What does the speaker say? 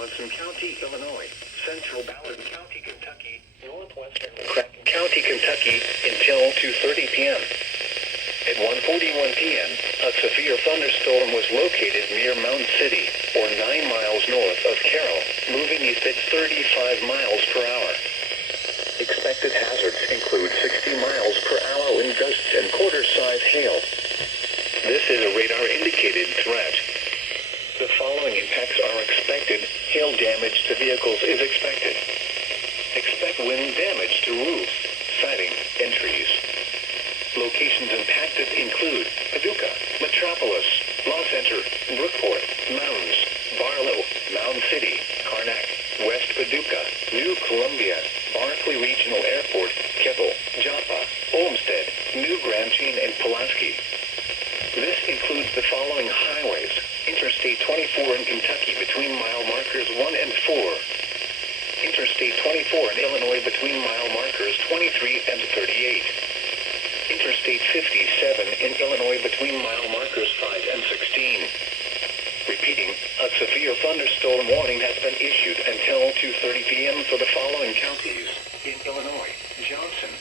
Johnson County, Illinois, Central Ballard County, Kentucky, Northwestern Cracken County, Kentucky, until 2:30 p.m. At 1:41 p.m., a severe thunderstorm was located near Mound City, or 9 miles north of Carroll, moving east at 35 miles per hour. Expected hazards include 60 miles per hour wind gusts and quarter-size hail. This is a radar-indicated threat. The following impacts are expected. Hail damage to vehicles is expected. Expect wind damage to roofs, siding, and trees. Locations impacted include Paducah, Metropolis, Law Center, Brookport, Mounds, Barlow, Mound City, Karnak, West Paducah, New Columbia, Barkley Regional Airport, Keppel, Joppa, Olmsted, New Grand Chain, and Pulaski. This includes the following highways: Interstate 24 in Kentucky between mile markers 1 and 4. Interstate 24 in Illinois between mile markers 23 and 38. Interstate 57 in Illinois between mile markers 5 and 16. Repeating, a severe thunderstorm warning has been issued until 2:30 p.m. for the following counties in Illinois: Johnson,